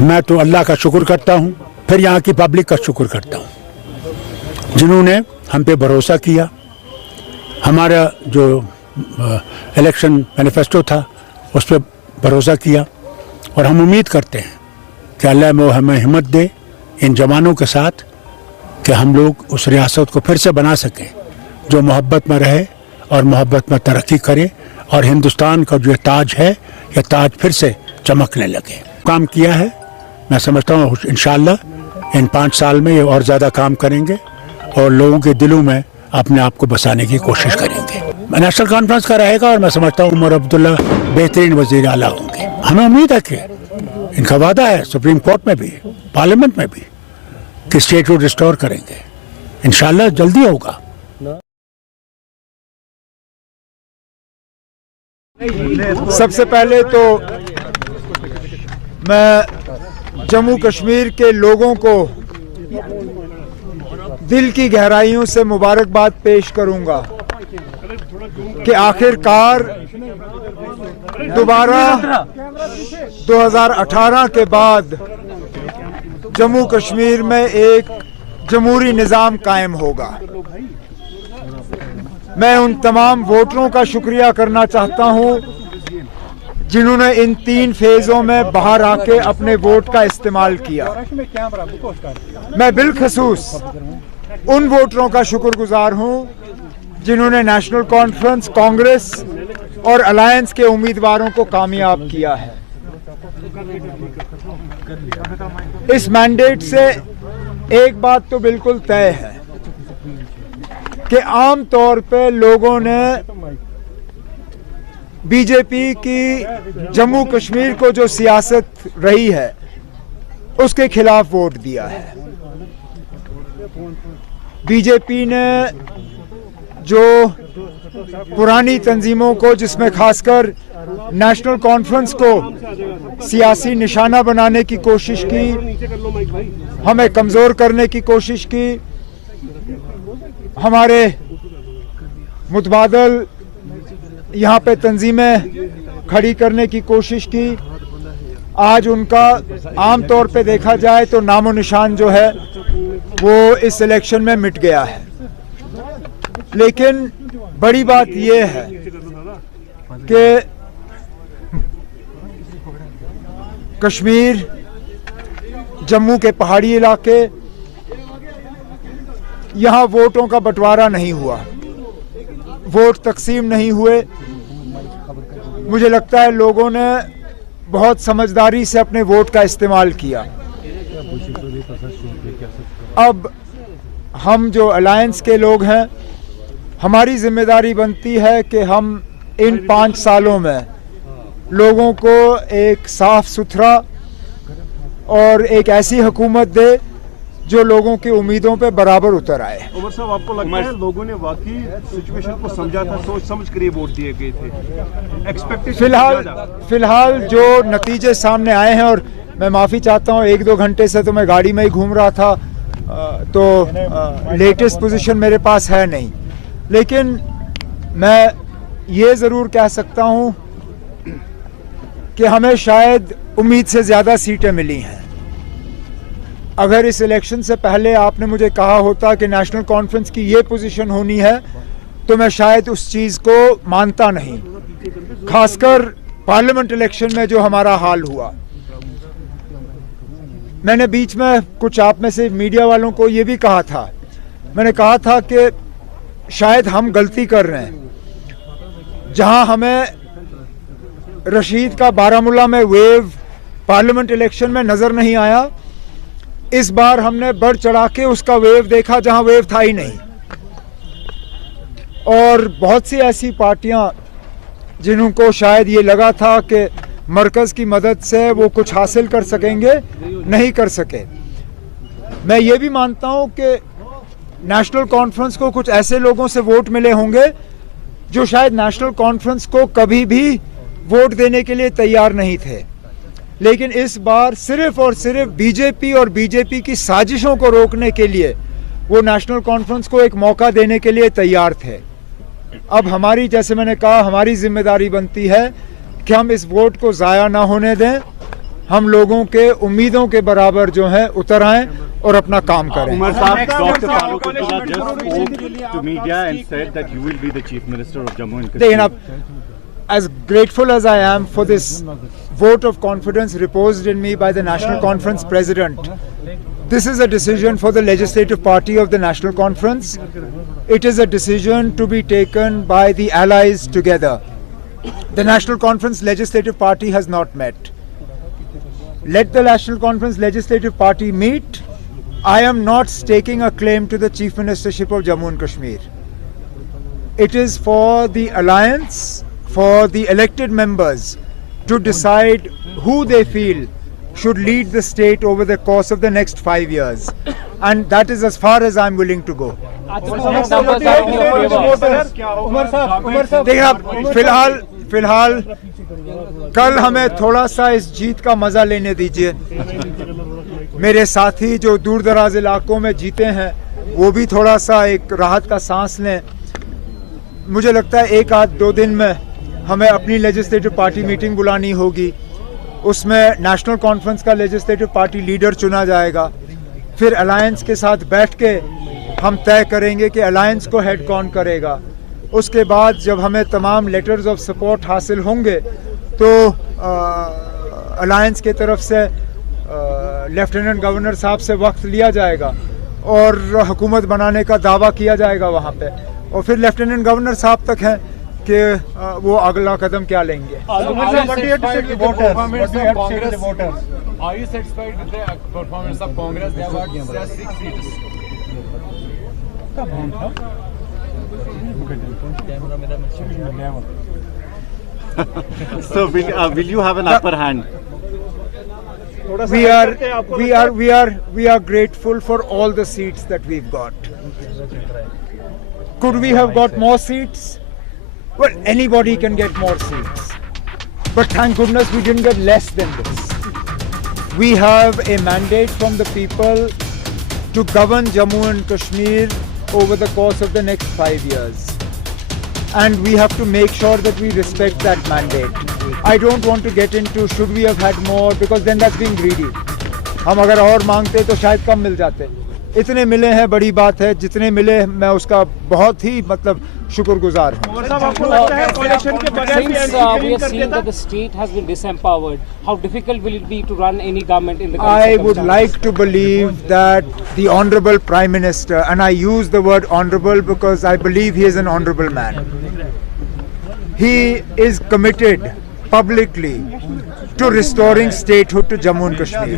मैं तो अल्लाह का शुक्र करता हूँ, फिर यहाँ की पब्लिक का शुक्र करता हूँ जिन्होंने हम पे भरोसा किया। हमारा जो इलेक्शन मैनिफेस्टो था उस पर भरोसा किया और हम उम्मीद करते हैं कि अल्लाह में हमें हिम्मत दे इन जवानों के साथ कि हम लोग उस रियासत को फिर से बना सकें जो मोहब्बत में रहे और मोहब्बत में तरक्की करे और हिंदुस्तान का जो ताज है यह ताज फिर से चमकने लगे। काम किया है, मैं समझता हूँ इंशाअल्लाह इन 5 साल में ये और ज़्यादा काम करेंगे और लोगों के दिलों में अपने आप को बसाने की कोशिश करेंगे। नेशनल कॉन्फ्रेंस का रहेगा और मैं समझता हूँ उमर अब्दुल्ला बेहतरीन वज़ीर आला होंगे। हमें उम्मीद है कि इनका वादा है सुप्रीम कोर्ट में भी, पार्लियामेंट में भी, कि स्टेट को रिस्टोर करेंगे। इंशाअल्लाह जल्दी होगा। सबसे पहले तो मैं जम्मू कश्मीर के लोगों को दिल की गहराइयों से मुबारकबाद पेश करूंगा कि आखिरकार दोबारा 2018 के बाद जम्मू कश्मीर में एक जमहूरी निज़ाम कायम होगा। मैं उन तमाम वोटरों का शुक्रिया करना चाहता हूं जिन्होंने इन 3 फेज़ों में बाहर आके अपने वोट का इस्तेमाल किया। मैं बिलखसूस उन वोटरों का शुक्रगुजार हूं जिन्होंने नेशनल कॉन्फ्रेंस, कांग्रेस और अलायंस के उम्मीदवारों को कामयाब किया है। इस मैंडेट से एक बात तो बिल्कुल तय है कि आम तौर पे लोगों ने बीजेपी की जम्मू कश्मीर को जो सियासत रही है उसके खिलाफ वोट दिया है। बीजेपी ने जो पुरानी तंजीमों को, जिसमें खासकर नेशनल कॉन्फ्रेंस को सियासी निशाना बनाने की कोशिश की, हमें कमज़ोर करने की कोशिश की, हमारे मुतबादल यहाँ पे तंजीमें खड़ी करने की कोशिश की, आज उनका आम तौर पे देखा जाए तो नामो निशान जो है वो इस इलेक्शन में मिट गया है। लेकिन बड़ी बात ये है कि कश्मीर, जम्मू के पहाड़ी इलाके, यहाँ वोटों का बंटवारा नहीं हुआ, वोट तकसीम नहीं हुए। मुझे लगता है लोगों ने बहुत समझदारी से अपने वोट का इस्तेमाल किया। अब हम जो अलायंस के लोग हैं, हमारी जिम्मेदारी बनती है कि हम इन 5 सालों में लोगों को एक साफ सुथरा और एक ऐसी हुकूमत दे जो लोगों की उम्मीदों पे बराबर उतर आए। उमर साहब, आपको लगता है लोगों ने वाकई सिचुएशन को समझा था, सोच समझ कर ये वोट दिए गए थे? एक्सपेक्टेशन फिलहाल जो नतीजे सामने आए हैं, और मैं माफ़ी चाहता हूँ 1-2 घंटे से तो मैं गाड़ी में ही घूम रहा था, तो लेटेस्ट पोजीशन मेरे पास है नहीं, लेकिन मैं ये ज़रूर कह सकता हूँ कि हमें शायद उम्मीद से ज़्यादा सीटें मिली हैं। अगर इस इलेक्शन से पहले आपने मुझे कहा होता कि नेशनल कॉन्फ्रेंस की ये पोजीशन होनी है तो मैं शायद उस चीज़ को मानता नहीं, खासकर पार्लियामेंट इलेक्शन में जो हमारा हाल हुआ। मैंने बीच में कुछ आप में से मीडिया वालों को ये भी कहा था, मैंने कहा था कि शायद हम गलती कर रहे हैं। जहां हमें रशीद का बारामूला में वेव पार्लियामेंट इलेक्शन में नज़र नहीं आया, इस बार हमने बढ़ चढ़ा के उसका वेव देखा जहां वेव था ही नहीं। और बहुत सी ऐसी पार्टियां जिनको शायद ये लगा था कि मरकज़ की मदद से वो कुछ हासिल कर सकेंगे, नहीं कर सके। मैं ये भी मानता हूं कि नेशनल कॉन्फ्रेंस को कुछ ऐसे लोगों से वोट मिले होंगे जो शायद नेशनल कॉन्फ्रेंस को कभी भी वोट देने के लिए तैयार नहीं थे, लेकिन इस बार सिर्फ और सिर्फ बीजेपी और बीजेपी की साजिशों को रोकने के लिए वो नेशनल कॉन्फ्रेंस को एक मौका देने के लिए तैयार थे। अब हमारी, जैसे मैंने कहा, हमारी जिम्मेदारी बनती है कि हम इस वोट को ज़ाया ना होने दें, हम लोगों के उम्मीदों के बराबर जो है उतर आएं और अपना काम करें। Umar Saab, Dr. Farooq Abdullah just spoke to media and said that you will be the Chief Minister of Jammu and They, Kashmir. as grateful as I am for this vote of confidence reposed in me by the National Conference President, this is a decision for the legislative party of the National Conference. It is a decision to be taken by the allies together. The National Conference Legislative Party has not met. Let the National Conference Legislative Party meet. I am not staking a claim to the Chief Ministership of Jammu and Kashmir. It is for the alliance, for the elected members to decide who they feel should lead the state over the course of the next 5 years. And that is as far as I'm willing to go. देखिए आप फिलहाल कल हमें थोड़ा सा इस जीत का मजा लेने दीजिए। मेरे साथी जो दूर दराज इलाकों में जीते हैं वो भी थोड़ा सा एक राहत का सांस लें। मुझे लगता है 1-2 दिन में हमें अपनी लेजिस्लेटिव पार्टी मीटिंग बुलानी होगी। उसमें नेशनल कॉन्फ्रेंस का लेजिस्लेटिव पार्टी लीडर चुना जाएगा। फिर अलायंस के साथ बैठ के हम तय करेंगे कि अलायंस को हेड कौन करेगा। उसके बाद जब हमें तमाम लेटर्स ऑफ सपोर्ट हासिल होंगे तो अलायंस की तरफ से लेफ्टिनेंट गवर्नर साहब से वक्त लिया जाएगा और हुकूमत बनाने का दावा किया जाएगा वहाँ पे, और फिर लेफ्टिनेंट गवर्नर साहब तक हैं कि वो अगला कदम क्या लेंगे। Are you satisfied with the performance of Congress? They have got 6 seats. So will you have an upper hand? We are grateful for all the seats that we've got. Could we have got more seats? Well, anybody can get more seats. But thank goodness we didn't get less than this. We have a mandate from the people to govern Jammu and Kashmir over the course of the next 5 years. And we have to make sure that we respect that mandate. I don't want to get into should we have had more, because then that's being greedy. हम अगर और मांगते तो शायद कम मिल जाते। इतने मिले हैं बड़ी बात है, जितने मिले मैं उसका बहुत ही मतलब शुक्रगुजार हूँ। Since we are seeing that the state has been disempowered, how difficult will it be to run any government in the current I would circumstances? like to believe that the Honorable Prime Minister, and I use the word honorable because I believe he is an honorable man, he is committed publicly to restoring statehood to Jammu and Kashmir.